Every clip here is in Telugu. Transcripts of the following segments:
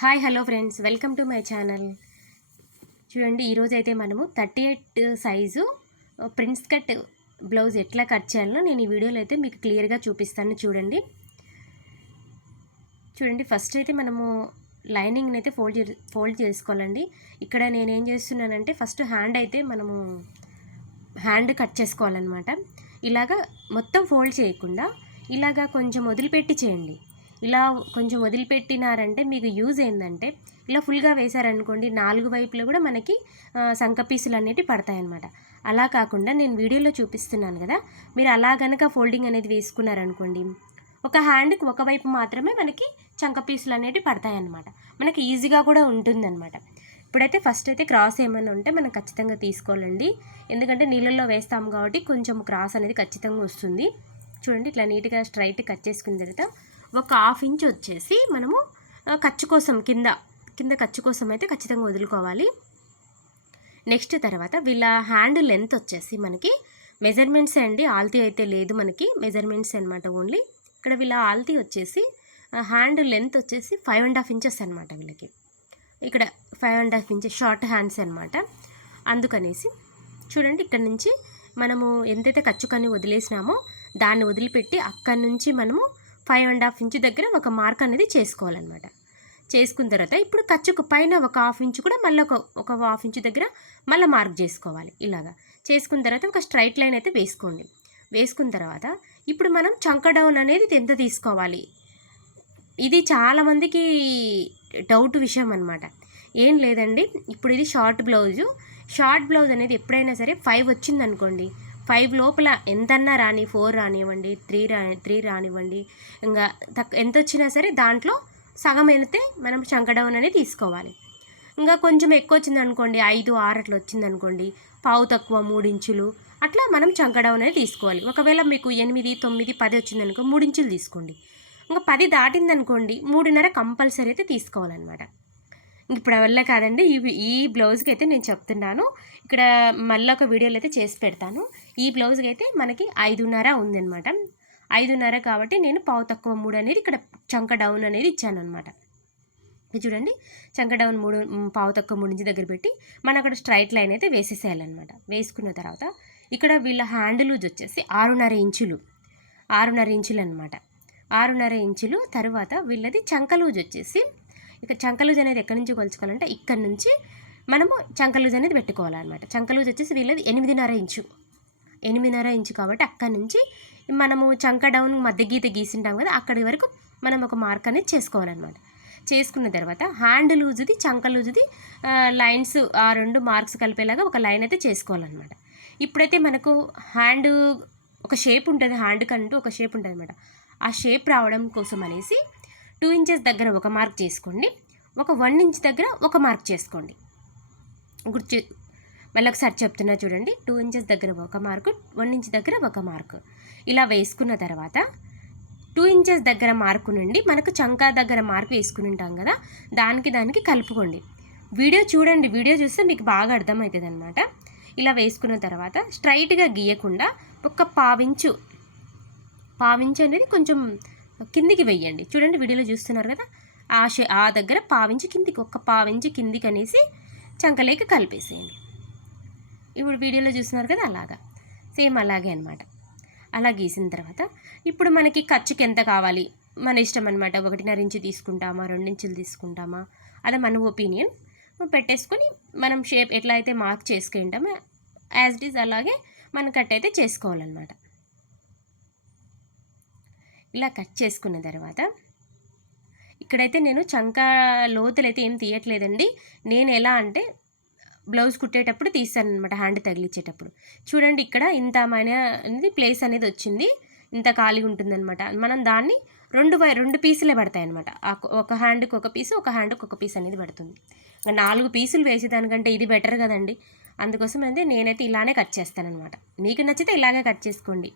Hi hello friends, welcome to my channel. చూడండి, ఈరోజు అయితే మనము 38 సైజు ప్రిన్స్ కట్ బ్లౌజ్ ఎట్లా కట్ చేయాలో నేను ఈ వీడియోలో అయితే మీకు క్లియర్గా చూపిస్తాను. చూడండి ఫస్ట్ అయితే మనము లైనింగ్ని అయితే ఫోల్డ్ చేసుకోవాలండి. ఇక్కడ నేనేం చేస్తున్నానంటే ఫస్ట్ హ్యాండ్ కట్ చేసుకోవాలన్నమాట. ఇలాగా మొత్తం ఫోల్డ్ చేయకుండా ఇలాగా కొంచెం వదిలిపెట్టి చేయండి. ఇలా కొంచెం వదిలిపెట్టినారంటే మీకు యూజ్ ఏంటంటే, ఇలా ఫుల్గా వేశారనుకోండి 4 వైపులో కూడా మనకి సంక పీసులు అనేవి పడతాయన్నమాట. అలా కాకుండా నేను వీడియోలో చూపిస్తున్నాను కదా, మీరు అలా కనుక ఫోల్డింగ్ అనేది వేసుకున్నారనుకోండి, ఒక హ్యాండ్కి ఒకవైపు మాత్రమే మనకి చంక పీసులు అనేవి పడతాయన్నమాట. మనకి ఈజీగా కూడా ఉంటుందన్నమాట. ఇప్పుడైతే ఫస్ట్ అయితే క్రాస్ ఏమైనా ఉంటే మనం ఖచ్చితంగా తీసుకోవాలండి. ఎందుకంటే నీళ్ళల్లో వేస్తాము కాబట్టి కొంచెం క్రాస్ అనేది ఖచ్చితంగా వస్తుంది. చూడండి, ఇట్లా నీట్గా స్ట్రైట్ కట్ చేసుకున్న తర్వాత ఒక హాఫ్ ఇంచ్ వచ్చేసి మనము ఖర్చు కోసం కింద ఖర్చు కోసం అయితే ఖచ్చితంగా వదులుకోవాలి. నెక్స్ట్ తర్వాత వీళ్ళ హ్యాండ్ లెంత్ వచ్చేసి మనకి మెజర్మెంట్స్ అండి, ఆల్తీ అయితే లేదు, మనకి మెజర్మెంట్స్ అనమాట ఓన్లీ. ఇక్కడ వీళ్ళ ఆల్తీ వచ్చేసి హ్యాండ్ లెంత్ వచ్చేసి 5.5 ఇంచెస్ అనమాట. వీళ్ళకి ఇక్కడ 5.5 ఇంచెస్ షార్ట్ హ్యాండ్స్ అనమాట. అందుకనేసి చూడండి, ఇక్కడ నుంచి మనము ఎంతైతే ఖర్చుకని వదిలేసినామో దాన్ని వదిలిపెట్టి అక్కడి నుంచి మనము 5.5 ఇంచ్ దగ్గర ఒక మార్క్ అనేది చేసుకోవాలన్నమాట. చేసుకున్న తర్వాత ఇప్పుడు ఖర్చుకు పైన ఒక హాఫ్ ఇంచ్ కూడా మళ్ళీ ఒక హాఫ్ ఇంచ్ దగ్గర మళ్ళీ మార్క్ చేసుకోవాలి. ఇలాగా చేసుకున్న తర్వాత ఒక స్ట్రైట్ లైన్ అయితే వేసుకోండి. వేసుకున్న తర్వాత ఇప్పుడు మనం చంక డౌన్ అనేది ఎంత తీసుకోవాలి, ఇది చాలామందికి డౌట్ విషయం అనమాట. ఏం లేదండి, ఇప్పుడు ఇది షార్ట్ బ్లౌజ్ అనేది ఎప్పుడైనా సరే 5 వచ్చిందనుకోండి, 5 లోపల ఎంతన్నా రాని, 4 రానివ్వండి, 3 రానివ్వండి, ఇంకా ఎంత వచ్చినా సరే దాంట్లో సగం అయితే మనం చంక డౌన్ అనేది తీసుకోవాలి. ఇంకా కొంచెం ఎక్కువ వచ్చింది అనుకోండి, 5, 6 అట్లా వచ్చిందనుకోండి, పావు తక్కువ 3 ఇంచులు అట్లా మనం చంక డౌన్ అనేది తీసుకోవాలి. ఒకవేళ మీకు 8, 9, 10 వచ్చిందనుకో 3 ఇంచులు తీసుకోండి. ఇంకా 10 దాటిందనుకోండి 3.5 కంపల్సరీ అయితే తీసుకోవాలన్నమాట. ఇప్పుడు వల్ల కాదండి, ఈ బ్లౌజ్కి అయితే నేను చెప్తున్నాను. ఇక్కడ మళ్ళీ ఒక వీడియోలో అయితే చేసి పెడతాను. ఈ బ్లౌజ్కి అయితే మనకి 5.5 ఉందన్నమాట. 5.5 కాబట్టి నేను పావు తక్కువ 3 అనేది ఇక్కడ చంక డౌన్ అనేది ఇచ్చాను అనమాట. చూడండి, చంక డౌన్ 3, పావు తక్కువ 3 ఇంచు దగ్గర పెట్టి మనం అక్కడ స్ట్రైట్ లైన్ అయితే వేసేసేయాలన్నమాట. వేసుకున్న తర్వాత ఇక్కడ వీళ్ళ హ్యాండ్ లూజ్ వచ్చేసి 6.5 ఇంచులు అనమాట. 6.5 ఇంచులు. తర్వాత వీళ్ళది చంక లూజ్ వచ్చేసి, ఇక చంక లూజ్ అనేది ఎక్కడి నుంచి కొలుచుకోవాలంటే ఇక్కడ నుంచి మనము చంక లూజ్ అనేది పెట్టుకోవాలన్నమాట. చంక లూజ్ వచ్చేసి వీళ్ళది 8.5 ఇంచు కాబట్టి అక్కడి నుంచి మనము చంక డౌన్ మధ్య గీత గీసింటాం కదా, అక్కడి వరకు మనం ఒక మార్క్ అనేది చేసుకోవాలన్నమాట. చేసుకున్న తర్వాత హ్యాండ్ లూజ్ది చంక లూజ్ది లైన్స్, ఆ 2 మార్క్స్ కలిపేలాగా ఒక లైన్ అయితే చేసుకోవాలన్నమాట. ఇప్పుడైతే మనకు హ్యాండ్ ఒక షేప్ ఉంటుంది, హ్యాండ్ కంటూ ఒక షేప్ ఉంటుంది అనమాట. ఆ షేప్ రావడం కోసం అనేసి 2 ఇంచెస్ దగ్గర ఒక మార్క్ చేసుకోండి, ఒక 1 ఇంచ్ దగ్గర ఒక మార్క్ చేసుకోండి. మళ్ళీ ఒకసారి చెప్తున్నా చూడండి, 2 ఇంచెస్ దగ్గర ఒక మార్కు, 1 ఇంచ్ దగ్గర ఒక మార్కు. ఇలా వేసుకున్న తర్వాత 2 ఇంచెస్ దగ్గర మార్కు నుండి మనకు చంకా దగ్గర మార్కు వేసుకుని ఉంటాం కదా, దానికి కలుపుకోండి. వీడియో చూడండి, వీడియో చూస్తే మీకు బాగా అర్థమవుతుంది అనమాట. ఇలా వేసుకున్న తర్వాత స్ట్రైట్గా గీయకుండా ఒక పావించు అనేది కొంచెం కిందికి వెయ్యండి. చూడండి, వీడియోలో చూస్తున్నారు కదా, ఆ దగ్గర పావించి కిందికి, ఒక పావించి కిందికి అనేసి చంకలేక కలిపేసేయండి. ఇప్పుడు వీడియోలో చూస్తున్నారు కదా, అలాగా సేమ్ అలాగే అనమాట. అలా గీసిన తర్వాత ఇప్పుడు మనకి ఖర్చుకి ఎంత కావాలి మన ఇష్టం అనమాట. 1.5 ఇంచు తీసుకుంటామా, 2 ఇంచులు తీసుకుంటామా, అదే మన ఒపీనియన్ పెట్టేసుకొని మనం షేప్ ఎట్లా అయితే మార్క్ చేసుకుంటామో యాజ్ ఇట్ ఈజ్ అలాగే మనం కట్ అయితే చేసుకోవాలన్నమాట. ఇలా కట్ చేసుకున్న తర్వాత ఇక్కడైతే నేను చంక లోతులు అయితే ఏం తీయట్లేదండి. నేను ఎలా అంటే బ్లౌజ్ కుట్టేటప్పుడు తీస్తాను అనమాట, హ్యాండ్ తగిలించేటప్పుడు. చూడండి, ఇక్కడ ఇంత అనేది ప్లేస్ అనేది వచ్చింది, ఇంత ఖాళీ ఉంటుందన్నమాట. మనం దాన్ని 2 పీసులే పడతాయి అనమాట. ఒక హ్యాండ్కి ఒక పీసు, ఒక హ్యాండ్కి ఒక పీస్ అనేది పడుతుంది. ఇంకా 4 పీసులు వేసేదానికంటే ఇది బెటర్ కదండి. అందుకోసం అయితే నేనైతే ఇలానే కట్ చేస్తానమాట. మీకు నచ్చితే ఇలాగే కట్ చేసుకోండి.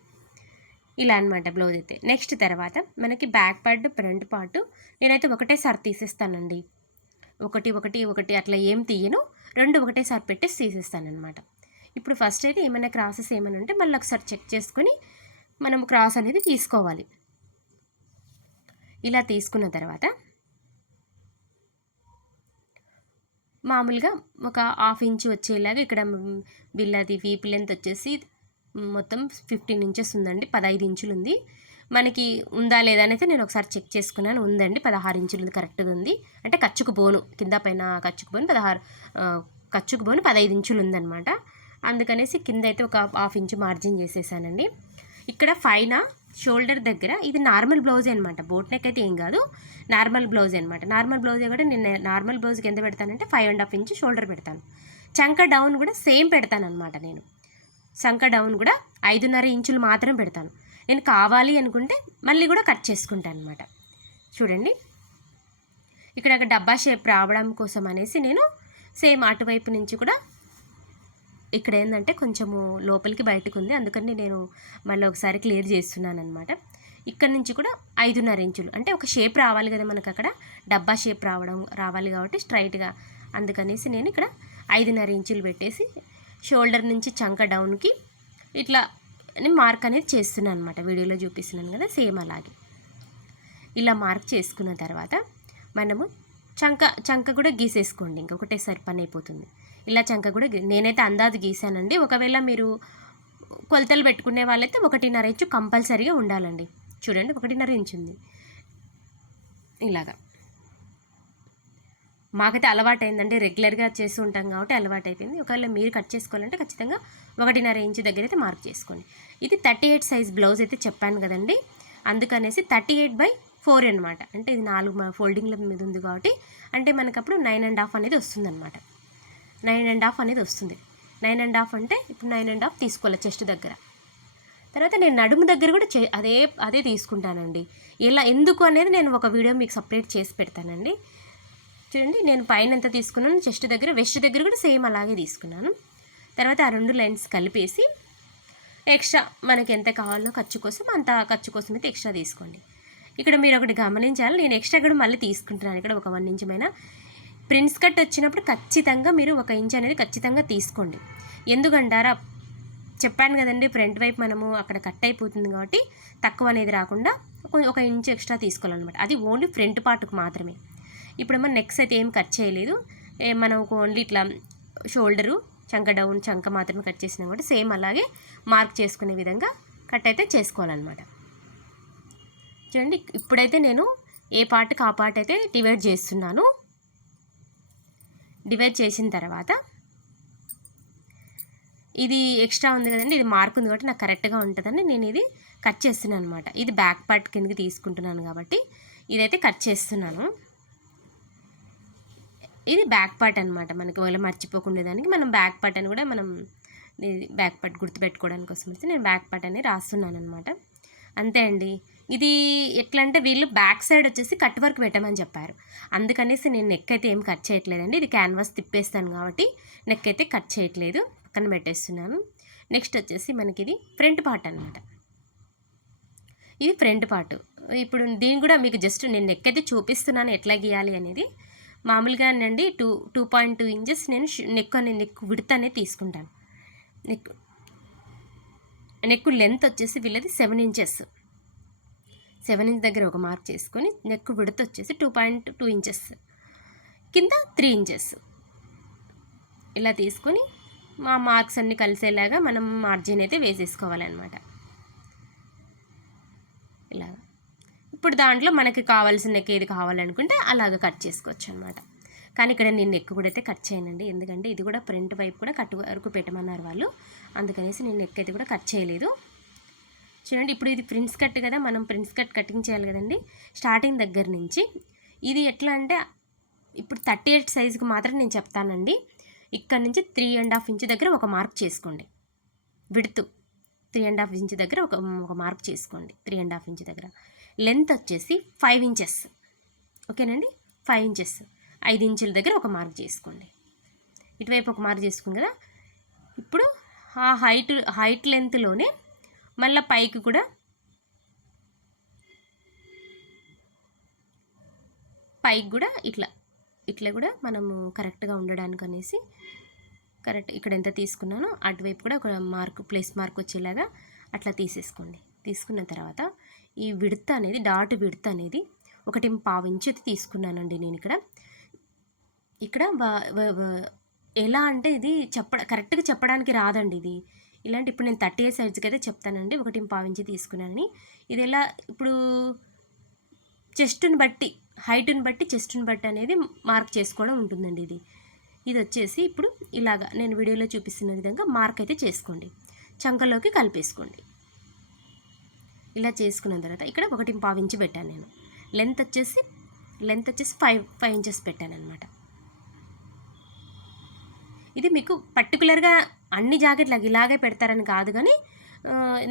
ఇలా అనమాట బ్లౌజ్ అయితే. నెక్స్ట్ తర్వాత మనకి బ్యాక్ పార్ట్, ఫ్రంట్ పార్ట్ నేనైతే ఒకటేసారి తీసేస్తానండి. ఒకటి అట్లా ఏం తీయను, 2 ఒకటేసారి పెట్టేసి తీసేస్తానమాట. ఇప్పుడు ఫస్ట్ అయితే ఏమైనా క్రాసెస్ ఏమైనా ఉంటే మళ్ళీ ఒకసారి చెక్ చేసుకొని మనం క్రాస్ అనేది తీసుకోవాలి. ఇలా తీసుకున్న తర్వాత మామూలుగా ఒక హాఫ్ ఇంచ్ వచ్చేలాగా ఇక్కడ వీళ్ళది వీపు లెంత్ వచ్చేసి మొత్తం 15 ఇంచెస్ ఉందండి, 15 ఇంచులు ఉంది. మనకి ఉందా లేదా అనేది నేను ఒకసారి చెక్ చేసుకున్నాను, ఉందండి, 16 ఇంచులు ఉంది, కరెక్ట్గా ఉంది. అంటే కచ్చుకు బోను కింద పైన కచ్చుకు బోను 16 కచ్చుకు బోను 15 ఇంచులు ఉందన్నమాట. అందుకనేసి కింద అయితే ఒక హాఫ్ ఇంచు మార్జిన్ చేసేసానండి. ఇక్కడ పైన షోల్డర్ దగ్గర ఇది నార్మల్ బ్లౌజే అనమాట, బోట్ నెక్ అయితే ఏం కాదు, నార్మల్ బ్లౌజ్ అనమాట. నార్మల్ బ్లౌజే కూడా నేను నార్మల్ బ్లౌజ్కి ఎంత పెడతానంటే 5.5 ఇంచ్ షోల్డర్ పెడతాను. చంక డౌన్ కూడా సేమ్ పెడతాను అనమాట. నేను చంక డౌన్ కూడా 5.5 ఇంచులు మాత్రం పెడతాను. నేను కావాలి అనుకుంటే మళ్ళీ కూడా కట్ చేసుకుంటాను అనమాట. చూడండి, ఇక్కడ డబ్బా షేప్ రావడం కోసం అనేసి నేను సేమ్ అటువైపు నుంచి కూడా ఇక్కడ ఏంటంటే కొంచెము లోపలికి బయటకు ఉంది, అందుకని నేను మళ్ళీ ఒకసారి క్లియర్ చేస్తున్నాను అనమాట. ఇక్కడ నుంచి కూడా 5.5 ఇంచులు అంటే ఒక షేప్ రావాలి కదా మనకు, అక్కడ డబ్బా షేప్ రావాలి కాబట్టి స్ట్రైట్గా, అందుకనేసి నేను ఇక్కడ 5.5 ఇంచులు పెట్టేసి షోల్డర్ నుంచి చంక డౌన్కి ఇట్లా మార్క్ అనేది చేస్తున్నాను అనమాట. వీడియోలో చూపిస్తున్నాను కదా, సేమ్ అలాగే ఇలా మార్క్ చేసుకున్న తర్వాత మనము చంక కూడా గీసేసుకోండి, ఇంకొకటేసారి పని అయిపోతుంది. ఇలా చంక కూడా నేనైతే అందాజు గీసానండి. ఒకవేళ మీరు కొలతలు పెట్టుకునే వాళ్ళైతే 1.5 ఇంచు కంపల్సరీగా ఉండాలండి. చూడండి, 1.5 ఇంచు ఉంది. ఇలాగా మాకైతే అలవాటు అయిందండి, రెగ్యులర్గా చేస్తూ ఉంటాం కాబట్టి అలవాటు అయిపోయింది. ఒకవేళ మీరు కట్ చేసుకోవాలంటే ఖచ్చితంగా 1.5 ఇంచు దగ్గర అయితే మార్క్ చేసుకోండి. ఇది 38 సైజ్ బ్లౌజ్ అయితే చెప్పాను కదండి, అందుకనేసి 38/4 అనమాట. అంటే ఇది 4 ఫోల్డింగ్ల మీద ఉంది కాబట్టి అంటే మనకు అప్పుడు 9.5 అనేది వస్తుంది అనమాట. 9.5 అనేది వస్తుంది. 9.5 అంటే ఇప్పుడు 9.5 తీసుకోవాలి చెస్ట్ దగ్గర. తర్వాత నేను నడుము దగ్గర కూడా అదే తీసుకుంటానండి. ఇలా ఎందుకు అనేది నేను ఒక వీడియో మీకు సపరేట్ చేసి పెడతానండి. చూడండి, నేను పైన ఎంత తీసుకున్నాను, చెస్ట్ దగ్గర, వెస్ట్ దగ్గర కూడా సేమ్ అలాగే తీసుకున్నాను. తర్వాత ఆ 2 లైన్స్ కలిపేసి ఎక్స్ట్రా మనకి ఎంత కావాలో ఖర్చు కోసం అంత ఖర్చు కోసం అయితే ఎక్స్ట్రా తీసుకోండి. ఇక్కడ మీరు ఒకటి గమనించాలి, నేను ఎక్స్ట్రా కూడా మళ్ళీ తీసుకుంటున్నాను. ఇక్కడ ఒక 1 ఇంచ్ పైన ప్రిన్స్ కట్ వచ్చినప్పుడు ఖచ్చితంగా మీరు 1 ఇంచ్ అనేది ఖచ్చితంగా తీసుకోండి. ఎందుకంటారా, చెప్పాను కదండి, ఫ్రంట్ వైపు మనము అక్కడ కట్ అయిపోతుంది కాబట్టి తక్కువ అనేది రాకుండా 1 ఇంచ్ ఎక్స్ట్రా తీసుకోవాలన్నమాట. అది ఓన్లీ ఫ్రంట్ పార్ట్కి మాత్రమే. ఇప్పుడు మనం నెక్స్ అయితే ఏం కట్ చేయలేదు, మనం ఓన్లీ ఇట్లా షోల్డరు చంక డౌన్ చంక మాత్రమే కట్ చేసినా కూడా సేమ్ అలాగే మార్క్ చేసుకునే విధంగా కట్ అయితే చేసుకోవాలన్నమాట. చూడండి, ఇప్పుడైతే నేను ఏ పార్ట్కి ఆ పార్ట్ అయితే డివైడ్ చేస్తున్నాను. డివైడ్ చేసిన తర్వాత ఇది ఎక్స్ట్రా ఉంది కదండి, ఇది మార్క్ ఉంది కాబట్టి నాకు కరెక్ట్గా ఉంటుందని నేను ఇది కట్ చేస్తున్నాను అనమాట. ఇది బ్యాక్ పార్ట్ కిందకి తీసుకుంటున్నాను కాబట్టి ఇదైతే కట్ చేస్తున్నాను. ఇది బ్యాక్ పార్ట్ అనమాట. మనకి ఒకవేళ మర్చిపోకుండా దానికి మనం బ్యాక్ పార్ట్ అని కూడా మనం బ్యాక్ పార్ట్ గుర్తుపెట్టుకోవడానికి కోసం అయితే నేను బ్యాక్ పార్ట్ అని రాస్తున్నాను అనమాట. అంతే అండి. ఇది ఎట్లా అంటే వీళ్ళు బ్యాక్ సైడ్ వచ్చేసి కట్ వర్క్ పెట్టమని చెప్పారు, అందుకనేసి నేను నెక్ అయితే ఏం కట్ చేయట్లేదండి. ఇది క్యాన్వాస్ తిప్పేస్తాను కాబట్టి నెక్ అయితే కట్ చేయట్లేదు, పక్కన పెట్టేస్తున్నాను. నెక్స్ట్ వచ్చేసి మనకి ఇది ఫ్రంట్ పార్ట్ అనమాట. ఇది ఫ్రంట్ పార్ట్. ఇప్పుడు దీన్ని కూడా మీకు జస్ట్ నేను నెక్ అయితే చూపిస్తున్నాను ఎట్లా గీయాలి అనేది. మామూలుగానండి 2.2 ఇంచెస్ నేను నెక్ విడ్త్ అనేది తీసుకుంటాను. నెక్ లెంత్ వచ్చేసి వీళ్ళది 7 ఇంచెస్. 7 ఇంచ్ దగ్గర ఒక మార్క్ చేసుకొని నెక్ విడ్త్ వచ్చేసి 2.2 ఇంచెస్, కింద 3 ఇంచెస్ ఇలా తీసుకొని మా మార్క్స్ అన్నీ కలిసేలాగా మనం మార్జిన్ అయితే వేసేసుకోవాలన్నమాట. ఇలాగా ఇప్పుడు దాంట్లో మనకి కావాల్సిన నెక్ ఏది కావాలనుకుంటే అలాగ కట్ చేసుకోవచ్చు అనమాట. కానీ ఇక్కడ నేను నెక్ కూడా అయితే కట్ చేయనండి, ఎందుకంటే ఇది కూడా ఫ్రంట్ వైపు కూడా కట్ వరకు పెట్టమన్నారు వాళ్ళు, అందుకనేసి నేను నెక్ అయితే కూడా కట్ చేయలేదు. చూడండి, ఇప్పుడు ఇది ప్రిన్స్ కట్ కదా, మనం ప్రిన్స్ కట్ కటింగ్ చేయాలి కదండి. స్టార్టింగ్ దగ్గర నుంచి ఇది ఎట్లా అంటే ఇప్పుడు 38 సైజుకి మాత్రం నేను చెప్తానండి. ఇక్కడ నుంచి 3.5 ఇంచ్ దగ్గర ఒక మార్క్ చేసుకోండి. విడ్త్ 3.5 ఇంచ్ దగ్గర ఒక మార్క్ చేసుకోండి. 3.5 ఇంచ్ దగ్గర లెంత్ వచ్చేసి 5 ఇంచెస్. ఓకేనండి, 5 ఇంచెస్ 5 ఇంచుల దగ్గర ఒక మార్క్ చేసుకోండి. ఇటువైపు ఒక మార్క్ చేసుకుంది కదా. ఇప్పుడు ఆ హైట్ లెంత్లోనే మళ్ళీ పైకి కూడా ఇట్లా కూడా మనము కరెక్ట్గా ఉండడానికి అనేసి కరెక్ట్ ఇక్కడ ఎంత తీసుకున్నానో అటువైపు కూడా ఒక ప్లేస్ మార్క్ వచ్చేలాగా అట్లా తీసేసుకోండి. తీసుకున్న తర్వాత ఈ విడ్త్ అనేది డాట్ విడ్త్ అనేది 1.5 ఇంచ్ తీసుకున్నానండి నేను ఇక్కడ. ఇక్కడ ఎలా అంటే ఇది కరెక్ట్గా చెప్పడానికి రాదండి ఇది. ఇలాంటి ఇప్పుడు నేను 38 సైజ్కి అయితే చెప్తానండి. 1.5 ఇంచ్ తీసుకున్నానని. ఇది ఎలా ఇప్పుడు చెస్ట్ని బట్టి, హైట్ని బట్టి, చెస్ట్ని బట్టి అనేది మార్క్ చేసుకోవడం ఉంటుందండి ఇది. ఇది వచ్చేసి ఇప్పుడు ఇలాగా నేను వీడియోలో చూపిస్తున్న విధంగా మార్క్ అయితే చేసుకోండి. చంకలోకి కలిపేసుకోండి. ఇలా చేసుకున్న తర్వాత ఇక్కడ 1.5 ఇంచ్ పెట్టాను నేను. లెంత్ వచ్చేసి 5 ఇంచెస్ పెట్టాను అనమాట. ఇది మీకు పర్టికులర్గా అన్ని జాకెట్లకి ఇలాగే పెడతారని కాదు, కానీ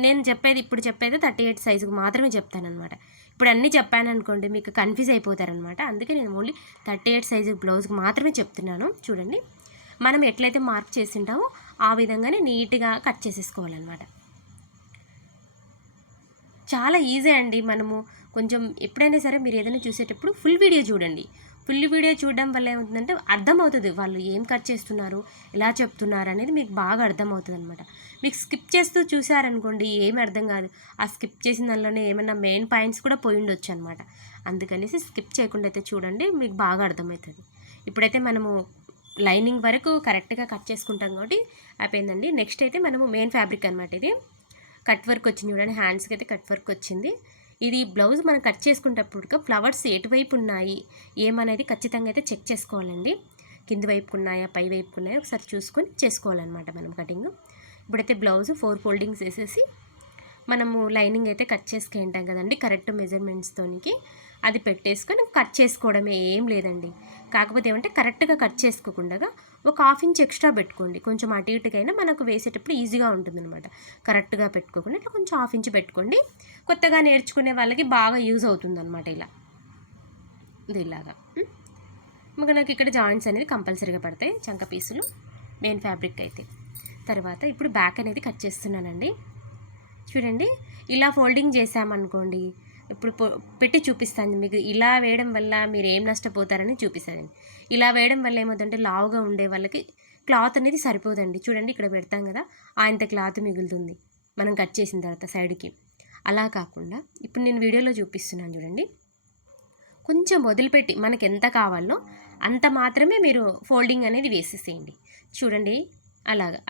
నేను ఇప్పుడు చెప్పేది 38 సైజుకు మాత్రమే చెప్తానమాట. ఇప్పుడు అన్నీ చెప్పాను అనుకోండి మీకు కన్ఫ్యూజ్ అయిపోతారనమాట. అందుకే నేను ఓన్లీ 38 సైజు బ్లౌజ్కి మాత్రమే చెప్తున్నాను. చూడండి, మనం ఎట్లయితే మార్క్ చేసి ఉంటామో ఆ విధంగానే నీట్గా కట్ చేసేసుకోవాలన్నమాట. చాలా ఈజీ అండి. మనము కొంచెం ఎప్పుడైనా సరే మీరు ఏదైనా చూసేటప్పుడు ఫుల్ వీడియో చూడండి. ఫుల్ వీడియో చూడడం వల్ల ఏమవుతుందంటే అర్థమవుతుంది వాళ్ళు ఏం కట్ చేస్తున్నారు, ఎలా చెప్తున్నారు అనేది మీకు బాగా అర్థమవుతుంది అనమాట. మీకు స్కిప్ చేస్తూ చూసారనుకోండి ఏమి అర్థం కాదు. ఆ స్కిప్ చేసిన దానిలోనే ఏమైనా మెయిన్ పాయింట్స్ కూడా పోయి ఉండొచ్చు అనమాట. అందుకనేసి స్కిప్ చేయకుండా అయితే చూడండి, మీకు బాగా అర్థమవుతుంది. ఇప్పుడైతే మనము లైనింగ్ వరకు కరెక్ట్గా కట్ చేసుకుంటాం కాబట్టి అయిపోయిందండి. నెక్స్ట్ అయితే మనము మెయిన్ ఫ్యాబ్రిక్ అనమాట. ఇది కట్ వర్క్ వచ్చింది చూడండి, హ్యాండ్స్కి అయితే కట్ వర్క్ వచ్చింది. ఇది బ్లౌజ్ మనం కట్ చేసుకునేటప్పుడు ఫ్లవర్స్ ఎటువైపు ఉన్నాయి ఏమనేది ఖచ్చితంగా అయితే చెక్ చేసుకోవాలండి. కింది వైపుకు ఉన్నాయా, పై వైపుకు ఉన్నాయా ఒకసారి చూసుకొని చేసుకోవాలన్నమాట మనం కటింగ్. ఇప్పుడైతే బ్లౌజ్ 4 ఫోల్డింగ్స్ వేసేసి మనము లైనింగ్ అయితే కట్ చేసుకుంటాం కదండి కరెక్ట్ మెజర్మెంట్స్తోనికి. అది పెట్టేసుకొని కట్ చేసుకోవడమే, ఏం లేదండి. కాకపోతే ఏమంటే కరెక్ట్గా కట్ చేసుకోకుండా ఒక 1/2 ఇంచ్ ఎక్స్ట్రా పెట్టుకోండి. కొంచెం అటు ఇటుకైనా మనకు వేసేటప్పుడు ఈజీగా ఉంటుందన్నమాట. కరెక్ట్గా పెట్టుకోకుండా ఇట్లా కొంచెం 1/2 ఇంచ్ పెట్టుకోండి. కొత్తగా నేర్చుకునే వాళ్ళకి బాగా యూజ్ అవుతుందన్నమాట. ఇలాగా మనకి ఇక్కడ జాయింట్స్ అనేది కంపల్సరీగా పడతాయి, చంక పీసులు మెయిన్ ఫ్యాబ్రిక్ అయితే. తర్వాత ఇప్పుడు బ్యాక్ అనేది కట్ చేస్తున్నానండి. చూడండి, ఇలా ఫోల్డింగ్ చేసామనుకోండి, ఇప్పుడు పెట్టి చూపిస్తాను మీకు. ఇలా వేయడం వల్ల మీరు ఏం నష్టపోతారని చూపిస్తాను. ఇలా వేయడం వల్ల ఏమవుతుందంటే లావుగా ఉండే వాళ్ళకి క్లాత్ అనేది సరిపోదండి. చూడండి, ఇక్కడ పెడతాం కదా, ఆయంత క్లాత్ మిగులుతుంది మనం కట్ చేసిన తర్వాత సైడ్కి. అలా కాకుండా ఇప్పుడు నేను వీడియోలో చూపిస్తున్నాను చూడండి, కొంచెం వదిలిపెట్టి మనకి ఎంత కావాలో అంత మాత్రమే మీరు ఫోల్డింగ్ అనేది వేసేసేయండి. చూడండి,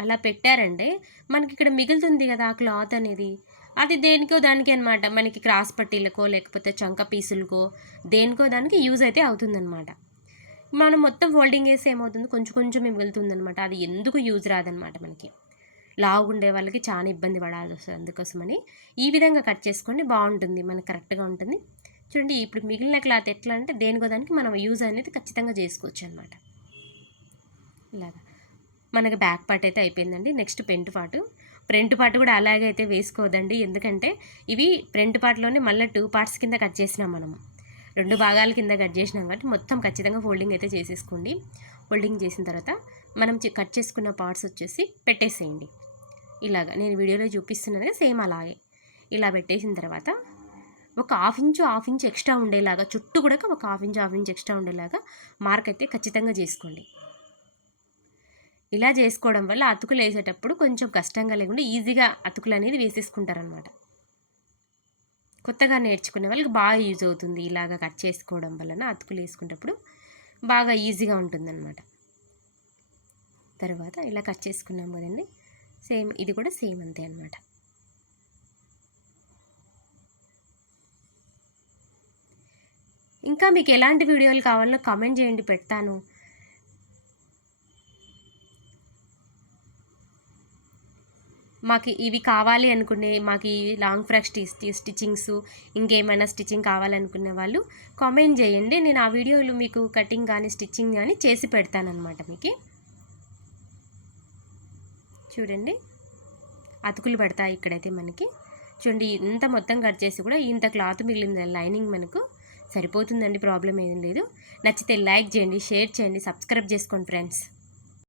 అలా పెట్టారంటే మనకి ఇక్కడ మిగులుతుంది కదా ఆ క్లాత్ అనేది, అది దేనికో దానికి అనమాట. మనకి క్రాస్ పట్టీలకో లేకపోతే చంక పీసులకో దేనికో దానికి యూజ్ అయితే అవుతుందన్నమాట. మనం మొత్తం ఫోల్డింగ్ వేసి ఏమవుతుంది, కొంచెం కొంచెం మిగులుతుందనమాట. అది ఎందుకు యూజ్ రాదనమాట. మనకి లావు ఉండే వాళ్ళకి చాలా ఇబ్బంది పడాల్సి వస్తుంది. అందుకోసమని ఈ విధంగా కట్ చేసుకోండి, బాగుంటుంది, మనకు కరెక్ట్గా ఉంటుంది. చూడండి, ఇప్పుడు మిగిలిన క్లాత్ ఎట్లా అంటే దేనికో దానికి మనం యూజ్ అనేది ఖచ్చితంగా చేసుకోవచ్చు అనమాట. ఇలాగా మనకి బ్యాక్ పార్ట్ అయితే అయిపోయిందండి. నెక్స్ట్ ఫ్రంట్ పార్ట్ కూడా అలాగే అయితే వేసుకోవద్దండి. ఎందుకంటే ఇవి ఫ్రంట్ పార్ట్లోనే మళ్ళీ 2 పార్ట్స్ కింద కట్ చేసినాం మనము. 2 భాగాల కింద కట్ చేసినాం కాబట్టి మొత్తం ఖచ్చితంగా ఫోల్డింగ్ అయితే చేసేసుకోండి. ఫోల్డింగ్ చేసిన తర్వాత మనం కట్ చేసుకున్న పార్ట్స్ వచ్చేసి పెట్టేసేయండి. ఇలాగా నేను వీడియోలో చూపిస్తున్నాను సేమ్ అలాగే ఇలా పెట్టేసిన తర్వాత ఒక 1/2 ఇంచ్ ఎక్స్ట్రా ఉండేలాగా, చుట్టూ కూడా ఒక 1/2 ఇంచ్ ఎక్స్ట్రా ఉండేలాగా మార్క్ అయితే ఖచ్చితంగా చేసుకోండి. ఇలా చేసుకోవడం వల్ల అతుకులు వేసేటప్పుడు కొంచెం కష్టంగా లేకుండా ఈజీగా అతుకులు అనేది వేసేసుకుంటారనమాట. కొత్తగా నేర్చుకునే వాళ్ళకి బాగా యూజ్ అవుతుంది. ఇలాగా కట్ చేసుకోవడం వలన అతుకులు వేసుకునేటప్పుడు బాగా ఈజీగా ఉంటుందన్నమాట. తర్వాత ఇలా కట్ చేసుకున్నాం కదండి, సేమ్ ఇది కూడా సేమ్ అంతే అనమాట. ఇంకా మీకు ఎలాంటి వీడియోలు కావాలో కామెంట్ చేయండి, పెడతాను. మాకు ఇవి కావాలి అనుకునే, మాకు ఈ లాంగ్ ఫ్రాక్ స్టిచ్చింగ్స్ ఇంకేమైనా స్టిచ్చింగ్ కావాలనుకునే వాళ్ళు కామెంట్ చేయండి. నేను ఆ వీడియోలు మీకు కటింగ్ కానీ స్టిచ్చింగ్ కానీ చేసి పెడతానమాట. మీకు చూడండి, అతుకులు పడతాయి ఇక్కడైతే మనకి. చూడండి, ఇంత మొత్తం కట్ చేసి కూడా ఇంత క్లాత్ మిగిలింది, లైనింగ్ మనకు సరిపోతుందండి, ప్రాబ్లం ఏం లేదు. నచ్చితే లైక్ చేయండి, షేర్ చేయండి, సబ్స్క్రైబ్ చేసుకోండి ఫ్రెండ్స్.